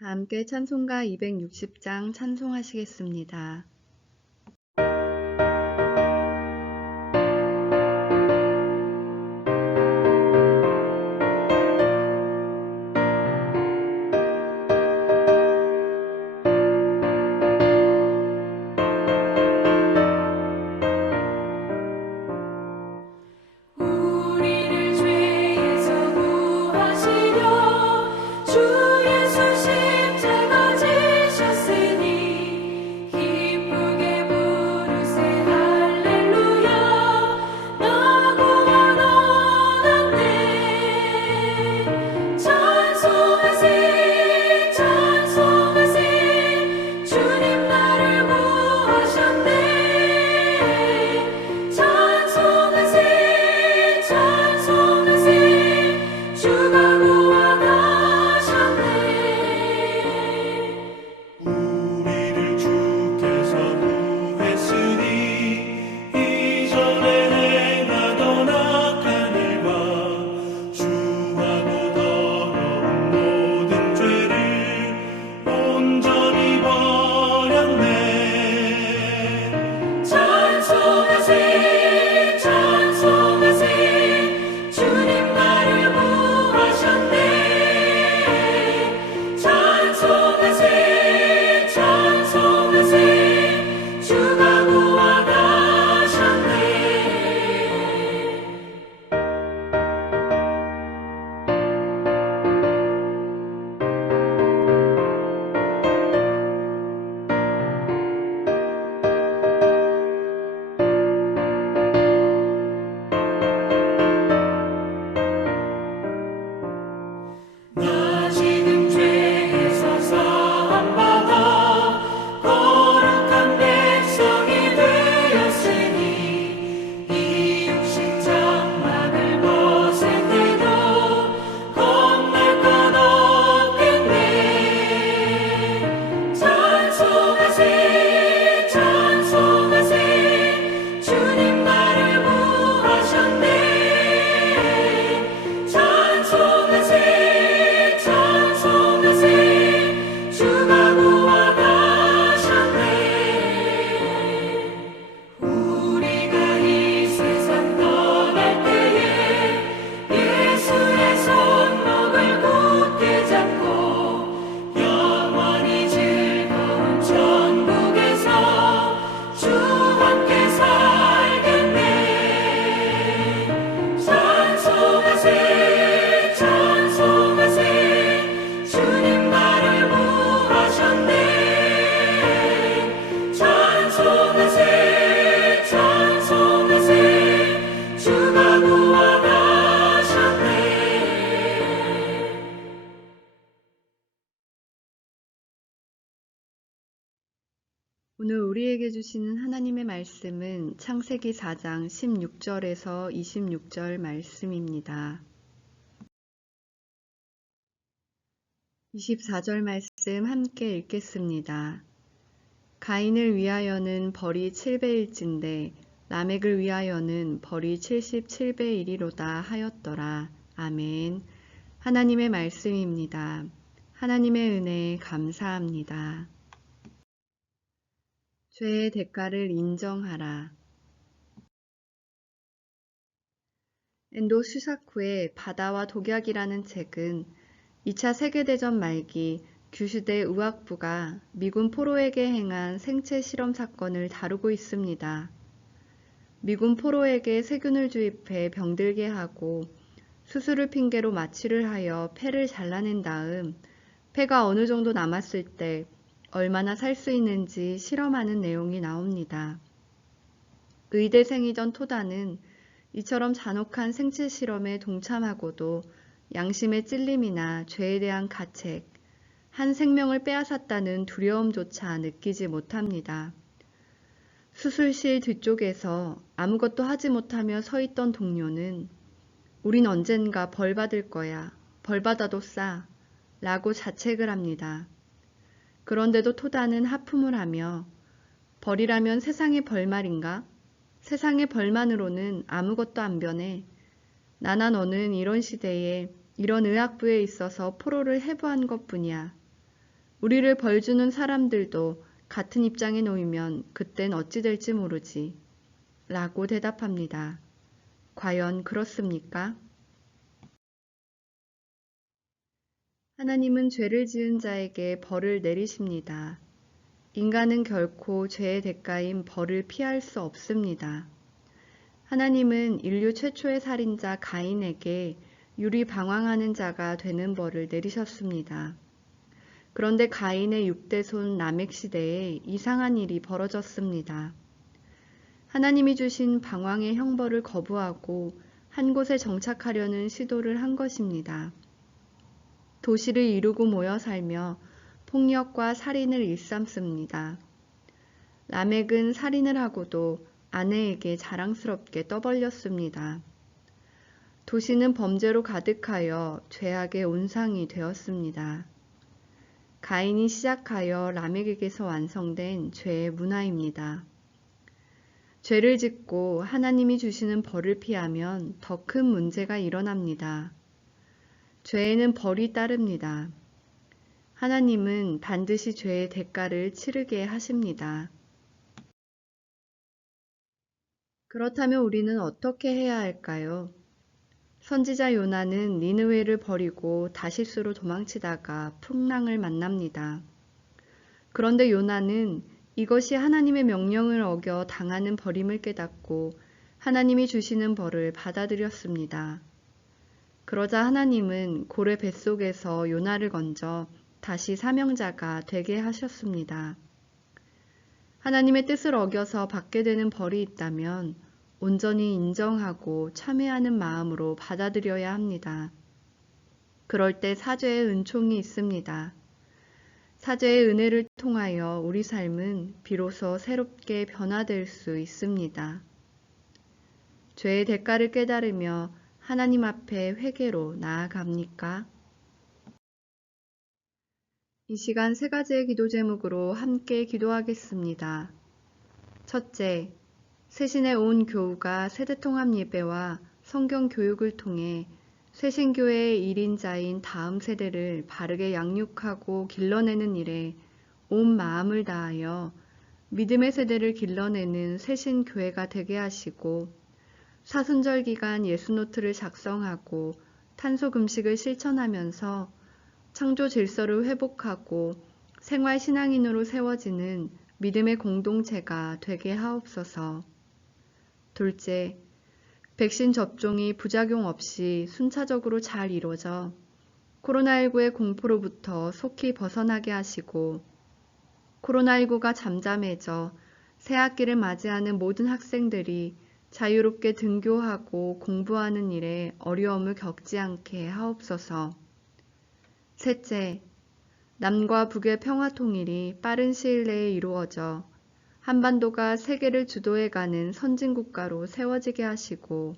다 함께 찬송가 260장 찬송하시겠습니다. 오늘 우리에게 주시는 하나님의 말씀은 창세기 4장 16절에서 26절 말씀입니다. 24절 말씀 함께 읽겠습니다. 가인을 위하여는 벌이 7배일진데 라멕을 위하여는 벌이 77배이리로다 하였더라. 아멘. 하나님의 말씀입니다. 하나님의 은혜에 감사합니다. 죄의 대가를 인정하라. 엔도 슈사쿠의 바다와 독약이라는 책은 2차 세계대전 말기 규슈대 의학부가 미군 포로에게 행한 생체 실험 사건을 다루고 있습니다. 미군 포로에게 세균을 주입해 병들게 하고 수술을 핑계로 마취를 하여 폐를 잘라낸 다음 폐가 어느 정도 남았을 때 얼마나 살 수 있는지 실험하는 내용이 나옵니다. 의대생이던 토다는 이처럼 잔혹한 생체 실험에 동참하고도 양심의 찔림이나 죄에 대한 가책, 한 생명을 빼앗았다는 두려움조차 느끼지 못합니다. 수술실 뒤쪽에서 아무것도 하지 못하며 서 있던 동료는 우린 언젠가 벌 받을 거야. 벌 받아도 싸. 라고 자책을 합니다. 그런데도 토다는 하품을 하며 벌이라면 세상의 벌 말인가? 세상의 벌만으로는 아무것도 안 변해. 나나 너는 이런 시대에 이런 의학부에 있어서 포로를 해부한 것뿐이야. 우리를 벌주는 사람들도 같은 입장에 놓이면 그땐 어찌 될지 모르지. 라고 대답합니다. 과연 그렇습니까? 하나님은 죄를 지은 자에게 벌을 내리십니다. 인간은 결코 죄의 대가인 벌을 피할 수 없습니다. 하나님은 인류 최초의 살인자 가인에게 유리방황하는 자가 되는 벌을 내리셨습니다. 그런데 가인의 6대손 라멕 시대에 이상한 일이 벌어졌습니다. 하나님이 주신 방황의 형벌을 거부하고 한 곳에 정착하려는 시도를 한 것입니다. 도시를 이루고 모여 살며 폭력과 살인을 일삼습니다. 라멕은 살인을 하고도 아내에게 자랑스럽게 떠벌렸습니다. 도시는 범죄로 가득하여 죄악의 온상이 되었습니다. 가인이 시작하여 라멕에게서 완성된 죄의 문화입니다. 죄를 짓고 하나님이 주시는 벌을 피하면 더 큰 문제가 일어납니다. 죄에는 벌이 따릅니다. 하나님은 반드시 죄의 대가를 치르게 하십니다. 그렇다면 우리는 어떻게 해야 할까요? 선지자 요나는 니느웨를 버리고 다시스로 도망치다가 풍랑을 만납니다. 그런데 요나는 이것이 하나님의 명령을 어겨 당하는 벌임을 깨닫고 하나님이 주시는 벌을 받아들였습니다. 그러자 하나님은 고래 뱃속에서 요나를 건져 다시 사명자가 되게 하셨습니다. 하나님의 뜻을 어겨서 받게 되는 벌이 있다면 온전히 인정하고 참회하는 마음으로 받아들여야 합니다. 그럴 때 사죄의 은총이 있습니다. 사죄의 은혜를 통하여 우리 삶은 비로소 새롭게 변화될 수 있습니다. 죄의 대가를 깨달으며 하나님 앞에 회개로 나아갑니까? 이 시간 세 가지의 기도 제목으로 함께 기도하겠습니다. 첫째, 새신의 온 교우가 세대통합 예배와 성경 교육을 통해 새신교회의 1인자인 다음 세대를 바르게 양육하고 길러내는 일에 온 마음을 다하여 믿음의 세대를 길러내는 새신교회가 되게 하시고 사순절 기간 예수노트를 작성하고 탄소금식을 실천하면서 창조 질서를 회복하고 생활 신앙인으로 세워지는 믿음의 공동체가 되게 하옵소서. 둘째, 백신 접종이 부작용 없이 순차적으로 잘 이루어져 코로나19의 공포로부터 속히 벗어나게 하시고 코로나19가 잠잠해져 새 학기를 맞이하는 모든 학생들이 자유롭게 등교하고 공부하는 일에 어려움을 겪지 않게 하옵소서. 셋째, 남과 북의 평화 통일이 빠른 시일 내에 이루어져 한반도가 세계를 주도해가는 선진국가로 세워지게 하시고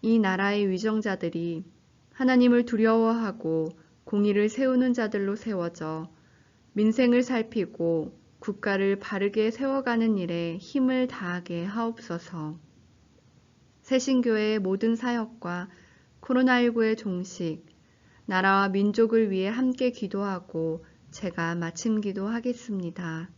이 나라의 위정자들이 하나님을 두려워하고 공의를 세우는 자들로 세워져 민생을 살피고 국가를 바르게 세워가는 일에 힘을 다하게 하옵소서. 새신교회의 모든 사역과 코로나19의 종식, 나라와 민족을 위해 함께 기도하고 제가 마침 기도하겠습니다.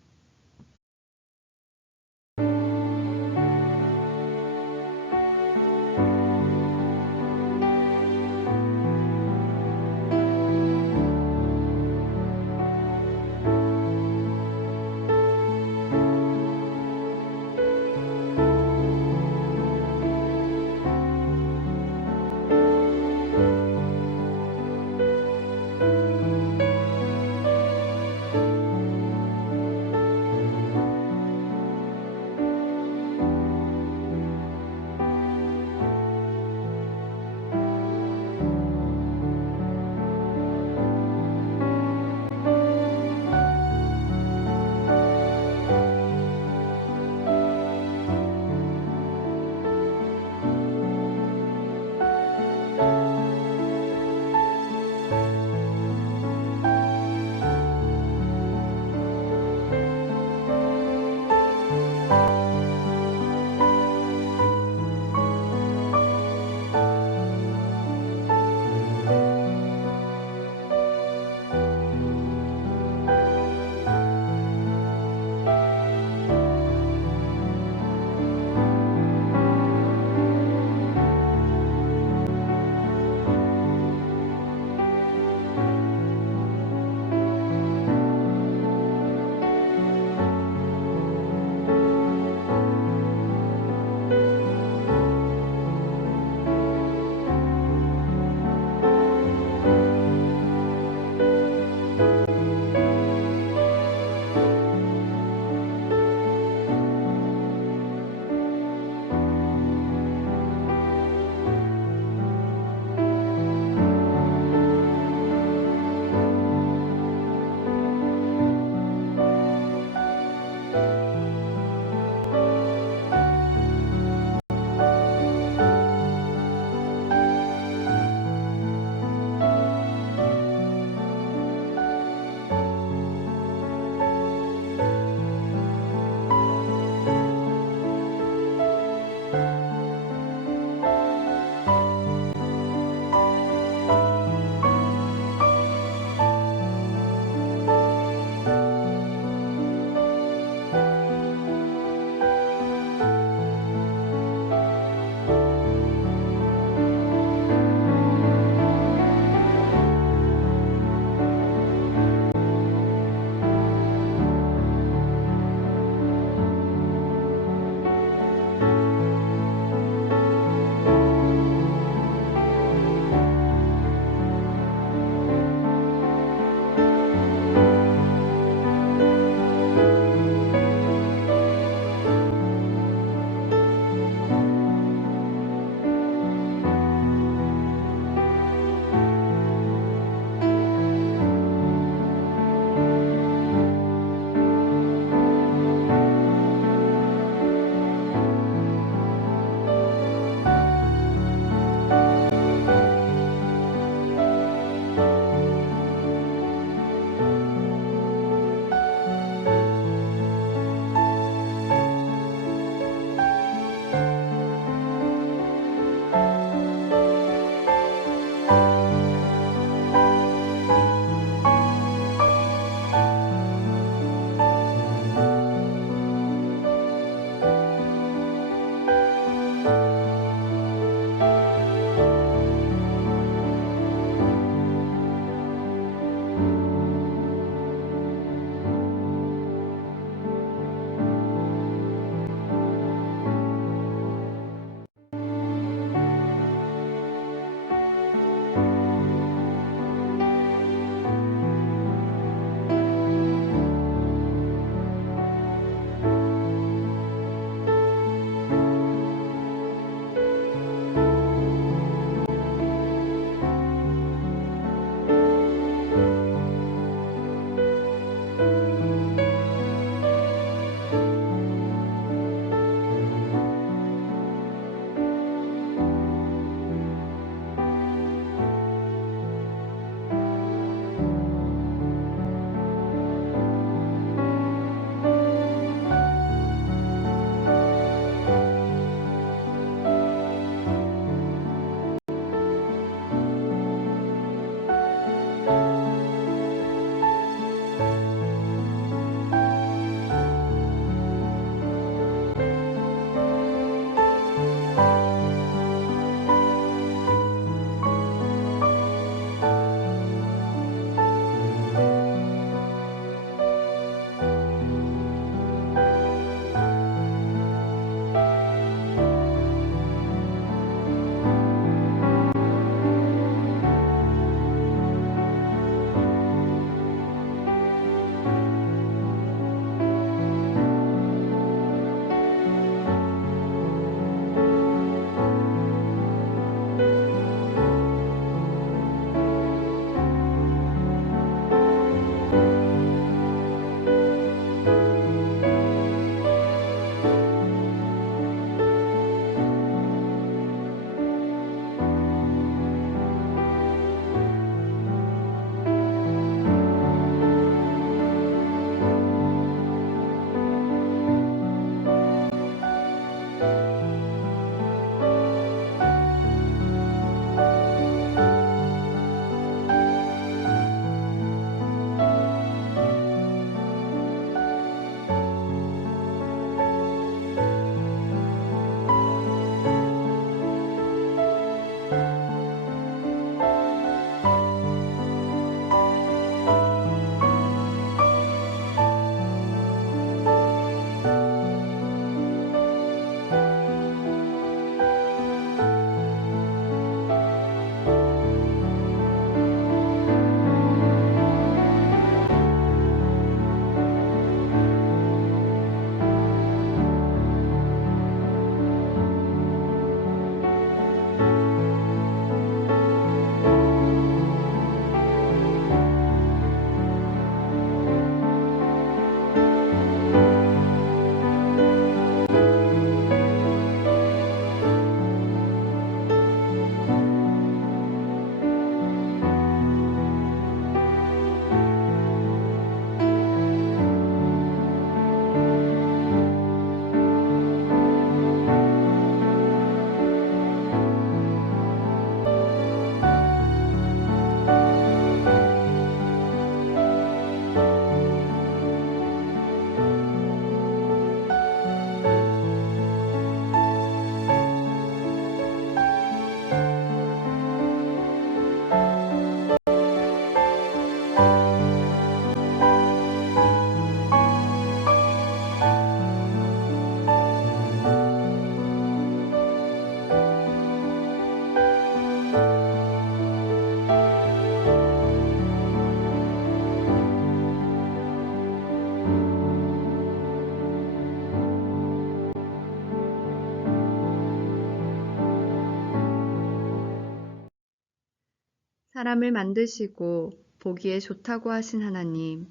사람을 만드시고 보기에 좋다고 하신 하나님.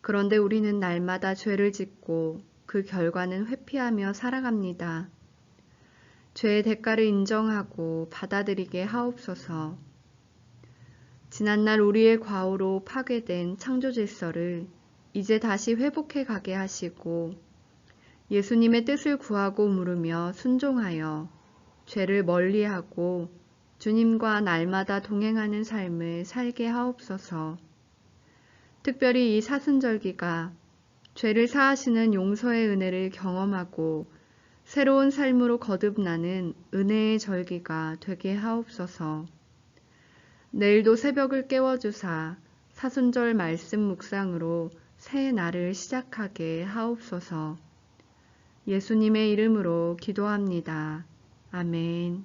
그런데 우리는 날마다 죄를 짓고 그 결과는 회피하며 살아갑니다. 죄의 대가를 인정하고 받아들이게 하옵소서. 지난날 우리의 과오로 파괴된 창조 질서를 이제 다시 회복해 가게 하시고 예수님의 뜻을 구하고 물으며 순종하여 죄를 멀리하고 주님과 날마다 동행하는 삶을 살게 하옵소서. 특별히 이 사순절기가 죄를 사하시는 용서의 은혜를 경험하고 새로운 삶으로 거듭나는 은혜의 절기가 되게 하옵소서. 내일도 새벽을 깨워주사 사순절 말씀 묵상으로 새 날을 시작하게 하옵소서. 예수님의 이름으로 기도합니다. 아멘.